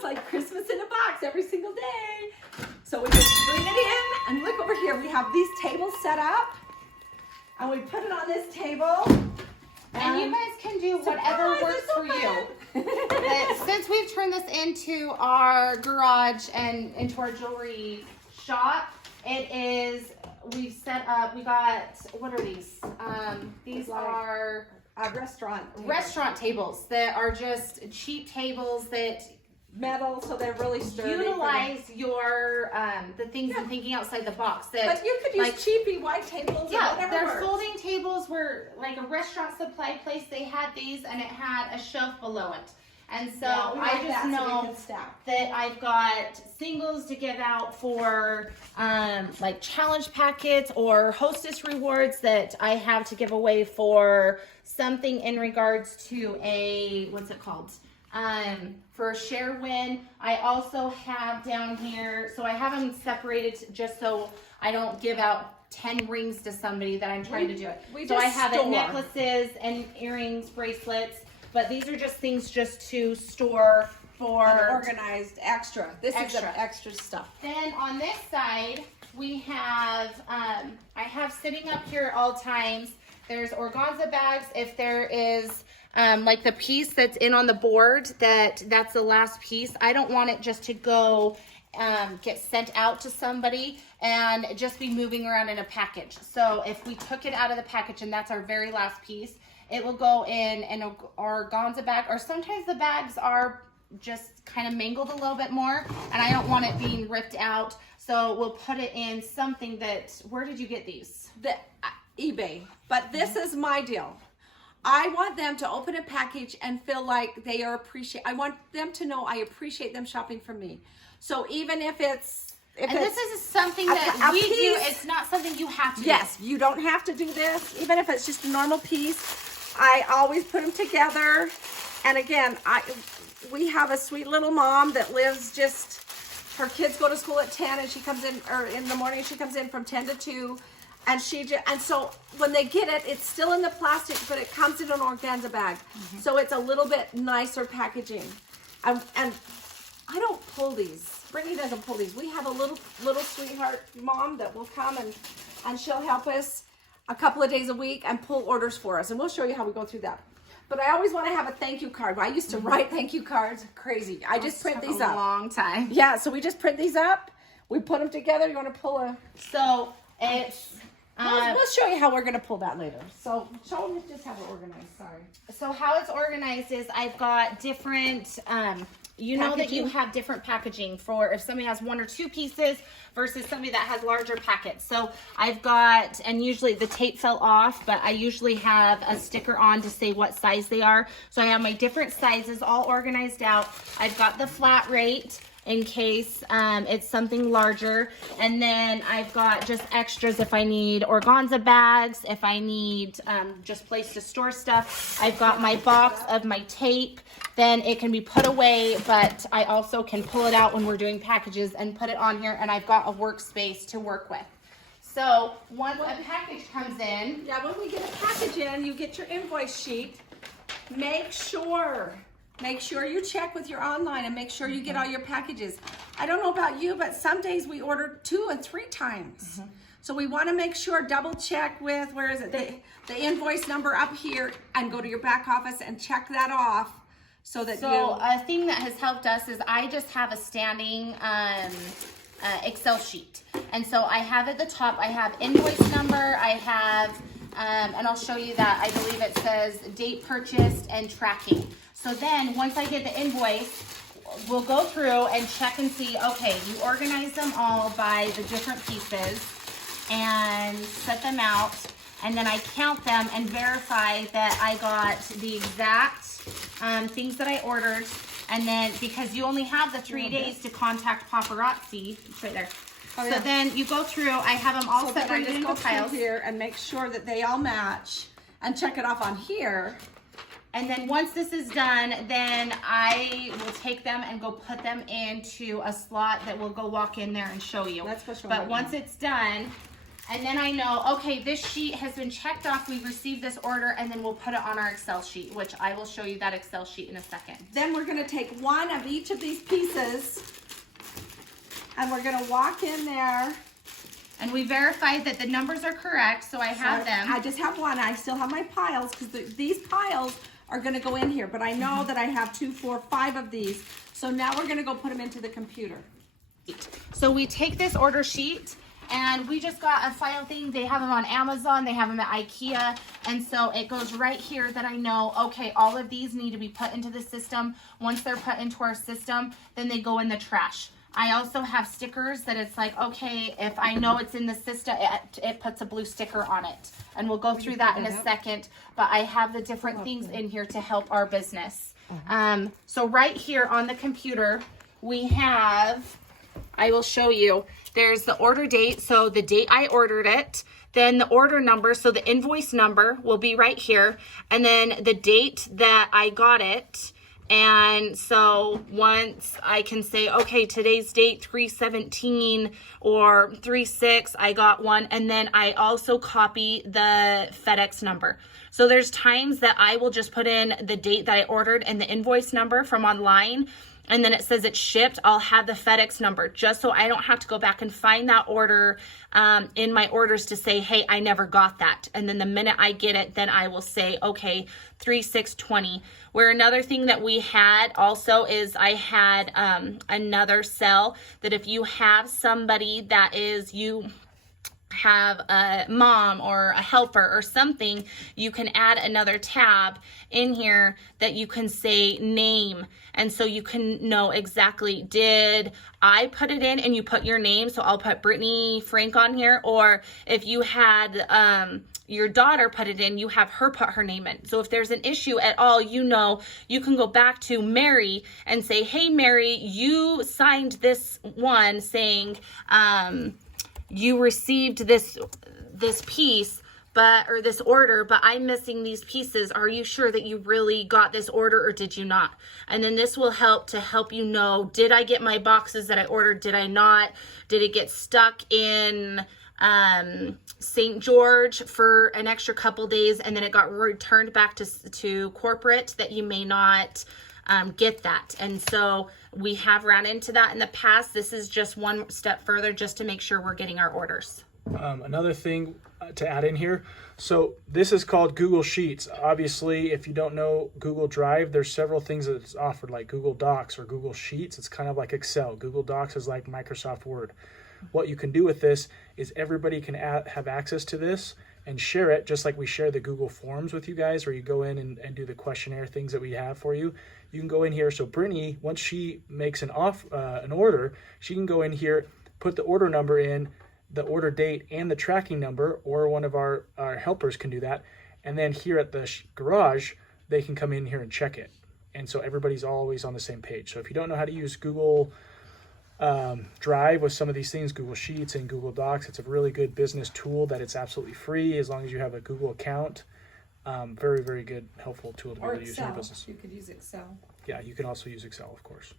it's like Christmas in a box every single day. So we just bring it in, and look over here. We have these tables set up, and we put it on this table. And you guys can do whatever works for you. Since we've turned this into our garage and into our jewelry shop, we've set up, we got, what are these? These are restaurant tables that are just cheap tables that metal, so they're really sturdy. Utilize your the things and thinking outside the box. But you could use like, cheapy white tables. Yeah, or whatever their works. folding tables were like a restaurant supply place. They had these, and it had a shelf below it. And so I just know that I've got singles to give out for like challenge packets or hostess rewards that I have to give away for something in regards to a, what's it called? For a share win. I also have down here, so I have them separated just so I don't give out 10 rings to somebody that I'm trying to do it. So I have it necklaces and earrings, bracelets. But these are just things just to store for organized extra. This is the extra stuff. Then on this side, we have, I have sitting up here at all times, there's organza bags. If there is like the piece that's in on the board, that's the last piece. I don't want it just to go get sent out to somebody and just be moving around in a package. So if we took it out of the package and that's our very last piece, it will go in an organza bag, or sometimes the bags are just kind of mangled a little bit more, and I don't want it being ripped out. So we'll put it in something that, where did you get these? eBay. But this is my deal. I want them to open a package and feel like they are I want them to know I appreciate them shopping from me. So even if it's... this is something that we do. It's not something you have to do. Yes, you don't have to do this. Even if it's just a normal piece, I always put them together. And again, we have a sweet little mom that lives just, her kids go to school at 10 and she comes in, or in the morning she comes in from 10 to 2. And so when they get it, it's still in the plastic, but it comes in an organza bag. So it's a little bit nicer packaging. And I don't pull these. Brittany doesn't pull these. We have a little sweetheart mom that will come and she'll help us a couple of days a week and pull orders for us. And we'll show you how we go through that. But I always want to have a thank you card. I used to write thank you cards. Crazy. I just print these up. A long time. Yeah, so we just print these up. We put them together. You want to pull a... So it's... we'll show you how we're going to pull that later. So show them just how we're organized. Sorry. So how it's organized is I've got different... you know that you have different packaging for if somebody has 1 or 2 pieces versus somebody that has larger packets. So I've got, and usually the tape fell off, but I usually have a sticker on to say what size they are. So I have my different sizes all organized out. I've got the flat rate in case it's something larger. And then I've got just extras if I need organza bags, if I need just place to store stuff. I've got my box of my tape. Then it can be put away, but I also can pull it out when we're doing packages and put it on here, and I've got a workspace to work with. So once a package comes in... Yeah, when we get a package in, you get your invoice sheet. Make sure you check with your online and make sure you get all your packages. I don't know about you, but some days we order 2 and 3 times. So we want to make sure, double check with, where is it? The invoice number up here, and go to your back office and check that off. So a thing that has helped us is I just have a standing Excel sheet. And so I have at the top, I have invoice number, I have, and I'll show you that, I believe it says date purchased and tracking. So then once I get the invoice, we'll go through and check and see, okay, you organize them all by the different pieces and set them out. And then I count them and verify that I got the exact things that I ordered. And then, because you only have the 3 days to contact Paparazzi, it's right there. So then you go through, I have them all separated into piles. Here and make sure that they all match and check it off on here. And then once this is done, then I will take them and go put them into a slot that will go walk in there and show you. Let's go show But once it's done, And then I know, okay, this sheet has been checked off. We've received this order, and then we'll put it on our Excel sheet, which I will show you that Excel sheet in a second. Then we're gonna take one of each of these pieces and we're gonna walk in there. And we verified that the numbers are correct, so I have them. I just have one. I still have my piles because these piles are gonna go in here, but I know that I have 2, 4, 5 of these. So now we're gonna go put them into the computer. So we take this order sheet, and we just got a file thing. They have them on Amazon, they have them at IKEA, and so it goes right here that I know, okay, all of these need to be put into the system. Once they're put into our system, then they go in the trash. I also have stickers that it's like, okay, if I know it's in the system, it puts a blue sticker on it. And we'll go through that in a second, but I have the different things in here to help our business. So right here on the computer, we have, I will show you, there's the order date, so the date I ordered it, then the order number, so the invoice number will be right here, and then the date that I got it. And so once I can say, okay, today's date 3/17 or 3/6, I got one. And then I also copy the FedEx number. So there's times that I will just put in the date that I ordered and the invoice number from online. And then it says it's shipped. I'll have the FedEx number just so I don't have to go back and find that order in my orders to say, hey, I never got that. And then the minute I get it, then I will say, okay, 3/6/20. Where another thing that we had also is I had another cell that if you have somebody that is, you have a mom or a helper or something, you can add another tab in here that you can say name. And so you can know exactly, did I put it in and you put your name? So I'll put Brittany Frank on here. Or if you had your daughter put it in, you have her put her name in. So if there's an issue at all, you know, you can go back to Mary and say, hey, Mary, you signed this one saying, you received this piece, or this order, but I'm missing these pieces. Are you sure that you really got this order or did you not? And then this will help you know, did I get my boxes that I ordered? Did I not? Did it get stuck in St. George for an extra couple days and then it got returned back to corporate that you may not get that? And so we have ran into that in the past. This is just one step further just to make sure we're getting our orders. Another thing to add in here. So this is called Google Sheets. Obviously, if you don't know Google Drive, there's several things that it's offered like Google Docs or Google Sheets. It's kind of like Excel. Google Docs is like Microsoft Word. What you can do with this is everybody can have access to this and share it, just like we share the Google Forms with you guys, where you go in and do the questionnaire things that we have for you. You can go in here. So Brittany, once she makes an order, she can go in here, put the order number in, the order date, and the tracking number, or one of our helpers can do that. And then here at the garage, they can come in here and check it. And so everybody's always on the same page. So if you don't know how to use Google Drive with some of these things, Google Sheets and Google Docs, it's a really good business tool that it's absolutely free as long as you have a Google account. Very, very good, helpful tool to be able to use in your business. You could use Excel. Yeah, you can also use Excel, of course.